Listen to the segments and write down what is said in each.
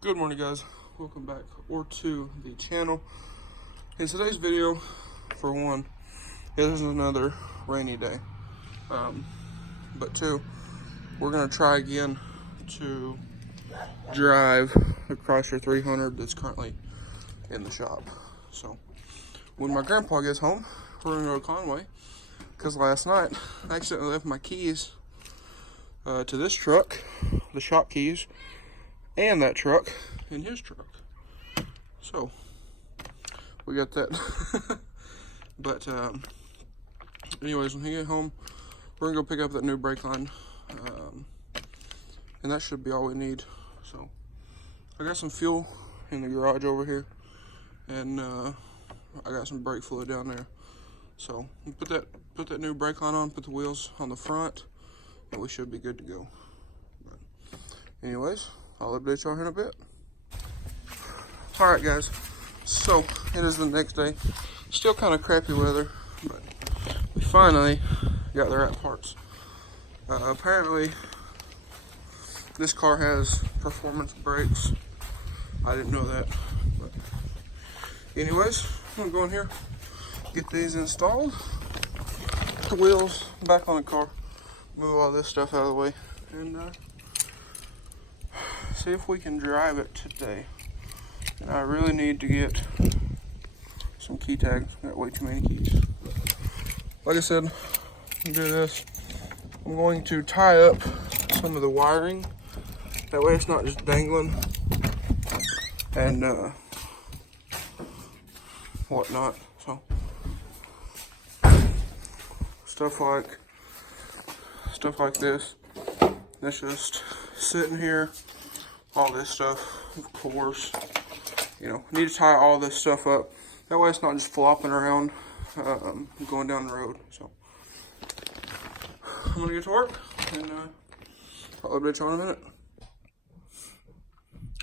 Good morning, guys. Welcome back to the channel. In today's video, for one, it is another rainy day. But two, we're gonna try again to drive the Chrysler 300 that's currently in the shop. So when my grandpa gets home, we're gonna go to Conway because last night I accidentally left my keys to this truck, the shop keys, and that truck in his truck. So we got that. But anyways, when he get home, we're gonna go pick up that new brake line, and that should be all we need. So I got some fuel in the garage over here, and I got some brake fluid down there. So put that new brake line on, put the wheels on the front, and we should be good to go. But anyways, I'll update y'all here in a bit. Alright guys, so it is the next day. Still kind of crappy weather, but we finally got the right parts. Apparently, this car has performance brakes. I didn't know that, but anyways, I'm gonna go in here, get these installed, put the wheels back on the car, move all this stuff out of the way, and see if we can drive it today. And I really need to get some key tags. Got way too many keys. Like I said, do this. I'm going to tie up some of the wiring. That way it's not just dangling and whatnot. So stuff like this. That's just sitting here. All this stuff, of course. You know, need to tie all this stuff up. That way it's not just flopping around, going down the road. So I'm gonna get to work, and I'll update you in a minute.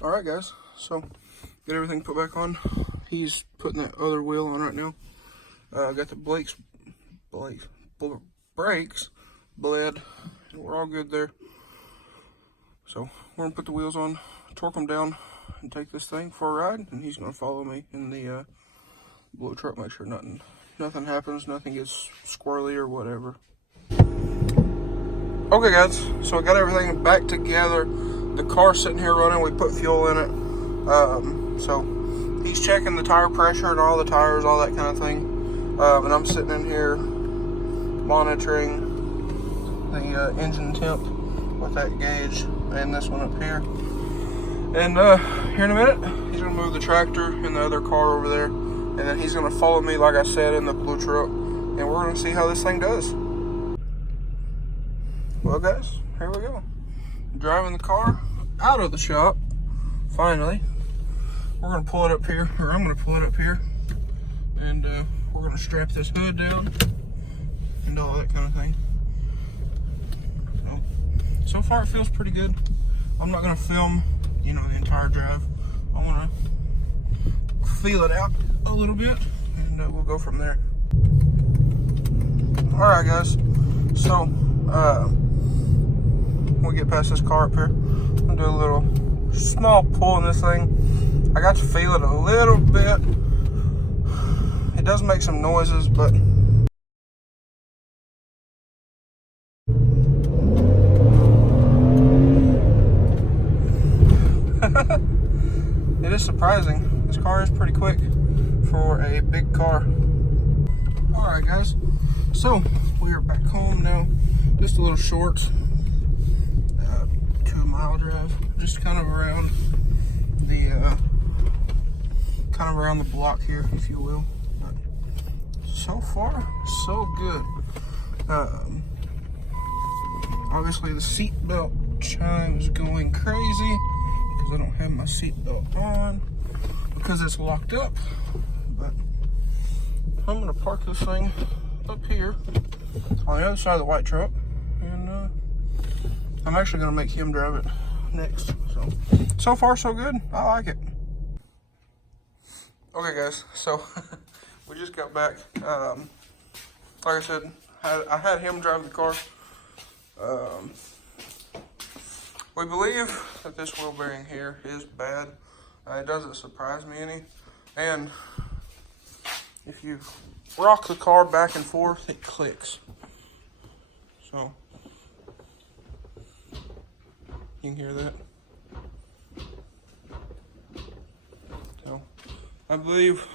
All right, guys. So get everything put back on. He's putting that other wheel on right now. Got the brakes bled, and we're all good there. So we're gonna put the wheels on, torque them down, and take this thing for a ride. And he's gonna follow me in the blue truck, make sure nothing happens, nothing gets squirrely or whatever. Okay, guys. So I got everything back together. The car's sitting here running. We put fuel in it. So he's checking the tire pressure and all the tires, all that kind of thing. And I'm sitting in here monitoring the engine temp with that gauge and this one up here. And here in a minute, he's gonna move the tractor and the other car over there, and then he's gonna follow me, like I said, in the blue truck, and we're gonna see how this thing does. Well, guys, here we go. Driving the car out of the shop. Finally, we're gonna pull it up here, or I'm gonna pull it up here, and we're gonna strap this hood down and all that kind of thing. So far it feels pretty good. I'm not gonna film, the entire drive. I wanna feel it out a little bit, and we'll go from there. All right, guys. So when we get past this car up here, I'm gonna do a little small pull in this thing. I got to feel it a little bit. It does make some noises, but it is surprising. This car is pretty quick for a big car. Alright, guys, so we are back home now. Just a little short 2-mile drive, just kind of around the block here, if you will. But so far so good. Obviously the seatbelt chime's going crazy because I don't have my seatbelt on because it's locked up. But I'm gonna park this thing up here on the other side of the white truck, and I'm actually gonna make him drive it next. So far so good. I like it. Okay, guys, so we just got back. Like I said, I had him drive the car. We believe that this wheel bearing here is bad. It doesn't surprise me any. And if you rock the car back and forth, it clicks. So, you can hear that. So, I believe,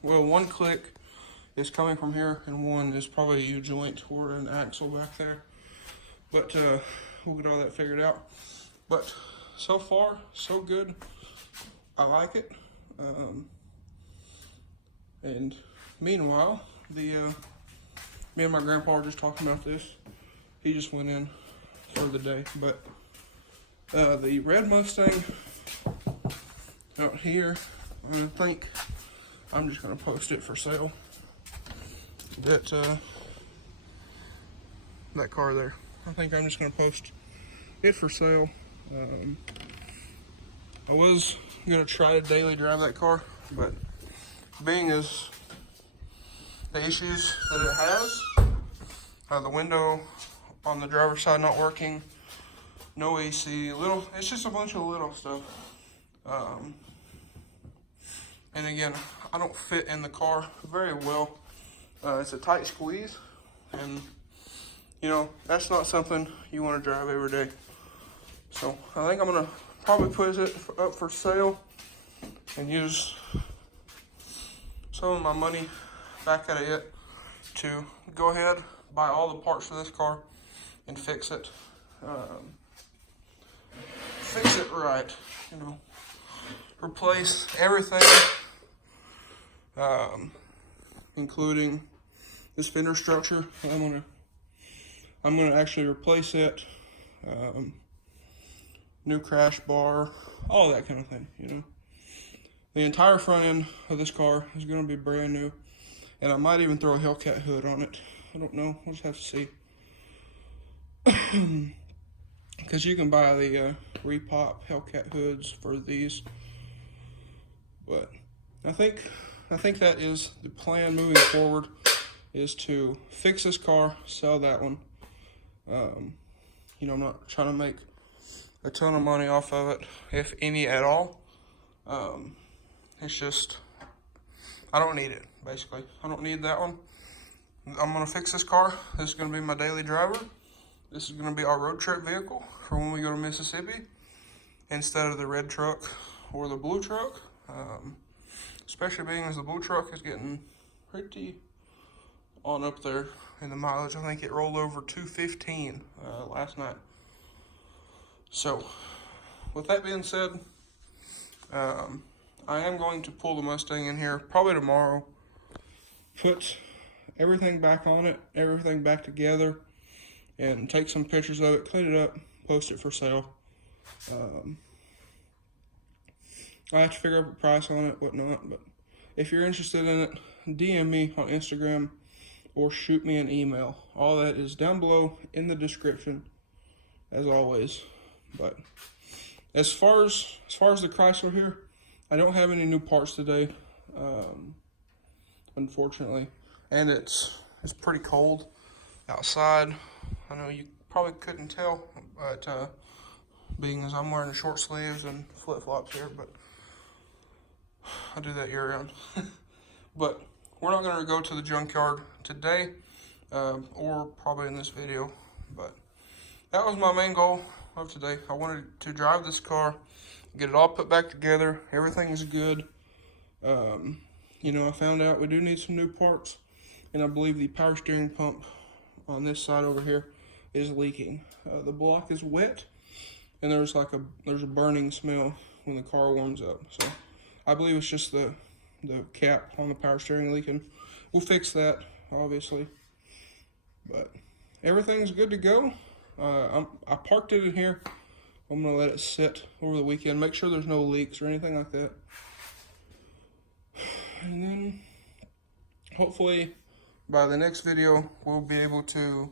well, one click is coming from here, and one is probably a U-joint or an axle back there. But we'll get all that figured out. But so far, so good. I like it. And meanwhile, me and my grandpa were just talking about this. He just went in for the day. But the red Mustang out here, I think I'm just gonna post it for sale. That car there. I think I'm just gonna post it for sale. I was gonna try to daily drive that car, but being as the issues that it has, the window on the driver's side not working, no AC, it's just a bunch of little stuff. And again, I don't fit in the car very well. It's a tight squeeze, and you know, that's not something you want to drive every day. So I think I'm gonna probably put it up for sale and use some of my money back at it to go ahead, buy all the parts for this car and fix it. Fix it right, you know, replace everything, including this fender structure. I'm gonna actually replace it. New crash bar, all that kind of thing, you know. The entire front end of this car is gonna be brand new, and I might even throw a Hellcat hood on it. I don't know, we'll just have to see. Because you can buy the repop Hellcat hoods for these. But I think that is the plan moving forward, is to fix this car, sell that one. You know, I'm not trying to make a ton of money off of it, if any at all. It's just, I don't need it, basically. I don't need that one. I'm gonna fix this car. This is gonna be my daily driver. This is gonna be our road trip vehicle for when we go to Mississippi, instead of the red truck or the blue truck. Especially being as the blue truck is getting pretty on up there in the mileage. I think it rolled over 215 last night. So, with that being said, I am going to pull the Mustang in here probably tomorrow, put everything back on it, everything back together, and take some pictures of it, clean it up, post it for sale. I have to figure out a price on it, whatnot, but if you're interested in it, DM me on Instagram or shoot me an email. All that is down below in the description, as always. But as far as the Chrysler here, I don't have any new parts today, unfortunately, and it's pretty cold outside. I know you probably couldn't tell, but being as I'm wearing short sleeves and flip-flops here, but I do that year-round. But we're not going to go to the junkyard today, or probably in this video, but that was my main goal of today. I wanted to drive this car, get it all put back together. Everything is good. You know, I found out we do need some new parts, and I believe the power steering pump on this side over here is leaking. The block is wet, and there's a burning smell when the car warms up. So I believe it's just the cap on the power steering leaking. We'll fix that, obviously, but everything's good to go. I parked it in here. I'm gonna let it sit over the weekend, make sure there's no leaks or anything like that, and then hopefully by the next video we'll be able to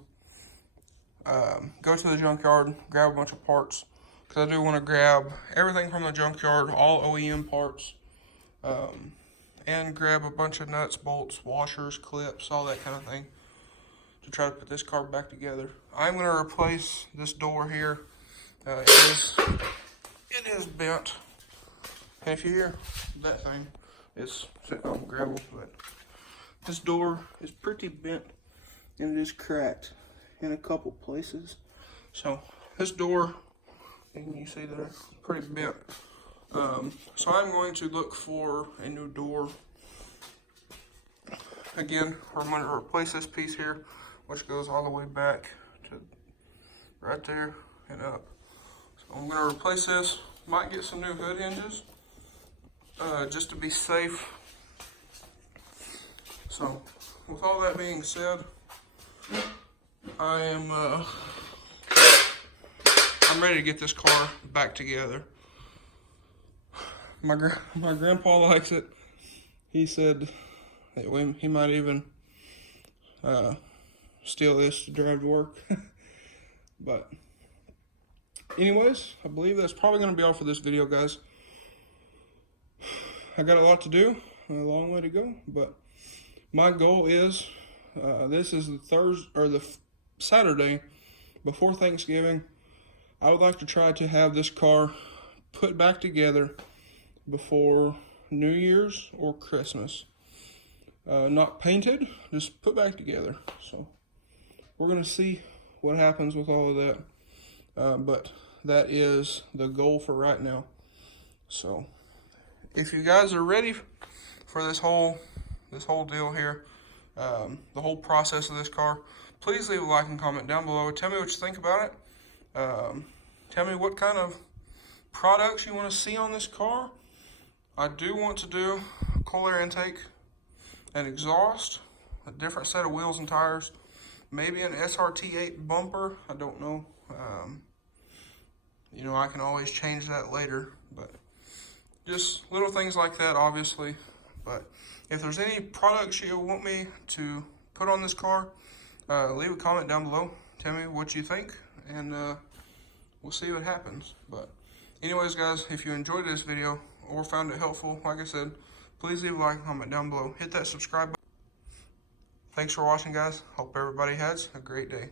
go to the junkyard, grab a bunch of parts, because I do want to grab everything from the junkyard, all OEM parts, and grab a bunch of nuts, bolts, washers, clips, all that kind of thing, to try to put this car back together. I'm going to replace this door here It is bent. And if you hear that thing, it's sitting on gravel, but this door is pretty bent and it is cracked in a couple places. So this door, and you see that it's pretty bent. So I'm going to look for a new door. Again, I'm going to replace this piece here, which goes all the way back to right there and up. So I'm going to replace this. Might get some new hood hinges, just to be safe. So, with all that being said, I'm ready to get this car back together. My grandpa likes it. He said that he might even steal this to drive to work. But anyways, I believe that's probably going to be all for this video, guys. I got a lot to do, a long way to go, but my goal is, this is the Saturday before Thanksgiving. I would like to try to have this car put back together before New Year's or Christmas. Not painted, just put back together. So we're going to see what happens with all of that. But that is the goal for right now. So if you guys are ready for this whole deal here, the whole process of this car, please leave a like and comment down below. Tell me what you think about it. Tell me what kind of products you want to see on this car. I do want to do a cool air intake, an exhaust, a different set of wheels and tires, maybe an SRT8 bumper. I don't know. You know, I can always change that later, but just little things like that, obviously. But if there's any products you want me to put on this car, leave a comment down below. Tell me what you think, and we'll see what happens. But anyways, guys, if you enjoyed this video or found it helpful, like I said, please leave a like and comment down below. Hit that subscribe button. Thanks for watching, guys. Hope everybody has a great day.